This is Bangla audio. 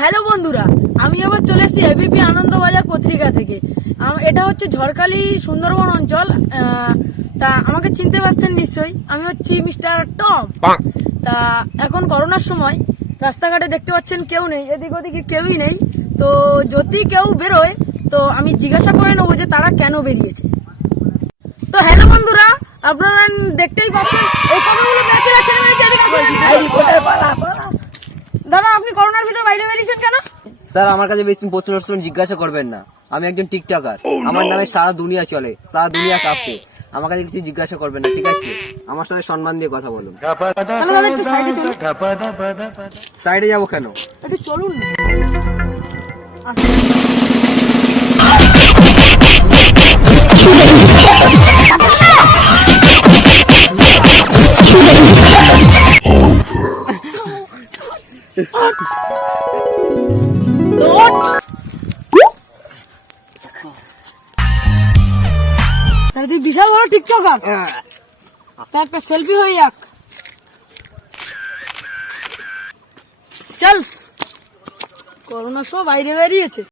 হ্যালো বন্ধুরা, আমি আবার চলে এসেছি এবিপি আনন্দবাজার পত্রিকা থেকে। এটা হচ্ছে ঝড়খালি সুন্দরবন অঞ্চল। তা আমাকে চিনতে পারছেন নিশ্চয়ই, আমি হচ্ছি মিস্টার টম। তা এখন করোনার সময় রাস্তাঘাটে দেখতে পাচ্ছেন কেউ নেই, এদিক ওদিকে কেউই নেই। তো যদি কেউ বেরোয় তো আমি জিজ্ঞাসা করে নেবো যে তারা কেন বেরিয়েছে। তো হ্যালো বন্ধুরা, আপনারা দেখতেই পাচ্ছেন এই কতগুলো ব্যাচের আছে। দাদা, আপনি করোনার ভিতর বাইরে বেরিয়েছেন কেন? স্যার, আমার কাছে বেশি প্রশ্ন জিজ্ঞাসা করবেন না। আমি একজন টিকটকার। আমার নামে সারা দুনিয়া চলে, সারা দুনিয়া কাঁপে। আমার কাছে কিছু জিজ্ঞাসা করবেন না, ঠিক আছে? আমার সাথে সম্মান দিয়ে কথা বলুন। তাহলে দাদা একটু সাইডে চলুন। সাইডে যাবো কেন? একটু চলুন না। তাহলে তুই বিশাল বড় টিকটকার, তা একটা সেলফি হয়ে যাক। চল, করোনা সব বাইরে বেরিয়েছে।